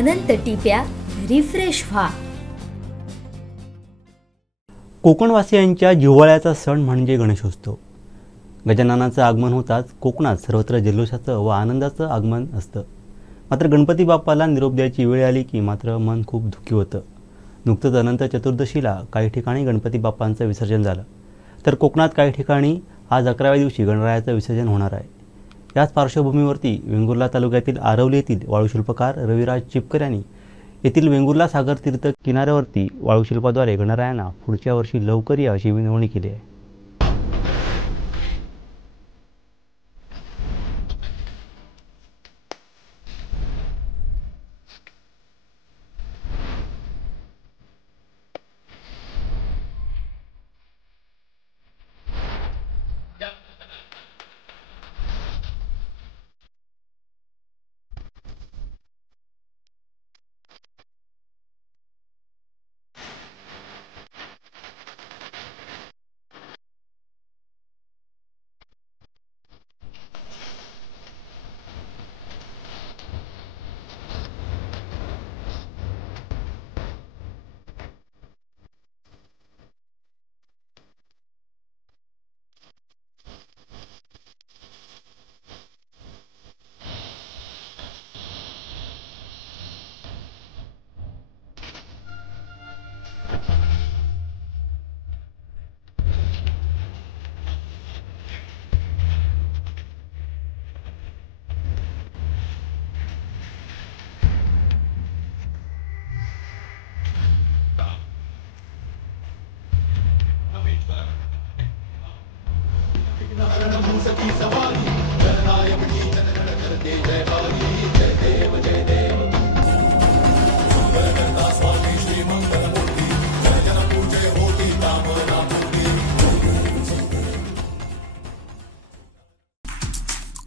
अनंत टिप्या refresh व्हा। कोकणवासियांच्या जिव्हाळ्याचा सण म्हणजे गणेशोत्सव। गजाननाचं आगमन होताच कोकणात सर्वत्र जल्लोषाचं व आनंदाचं आगमन असतं। मात्र गणपती बाप्पाला निरोप द्यायची वेळ आली की मात्र मन खूप दुःखी होतं। नुकतंच अनंत चतुर्दशीला काही ठिकाणी गणपती बाप्पांचं विसर्जन झालं, तर कोकणात काही ठिकाणी आज 11व्या दिवशी गणरायाचं विसर्जन होणार आहे। याच पार्श्वभूमीवरती वेंगुर्ला तालुक्यातील आरवली येथील वाळूशिल्पकार रविराज चिपकर यांनी येथील वेंगुर्ला सागर तीर्थ किनाऱ्यावरती वाळूशिल्पाद्वारे गणरायांना पुढच्या वर्षी लवकर या अशी विनवणी केली आहे।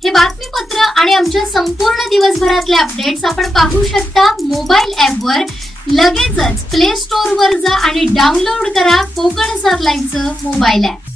हे बातमीपत्र आणि आमच्या संपूर्ण दिवसभरातले अपडेट्स आपण पाहू शकता मोबाईल ॲप वर। लगेचच प्ले स्टोअर वर जा आणि डाउनलोड करा कोकण 7 लाईव्हचं मोबाईल ॲप।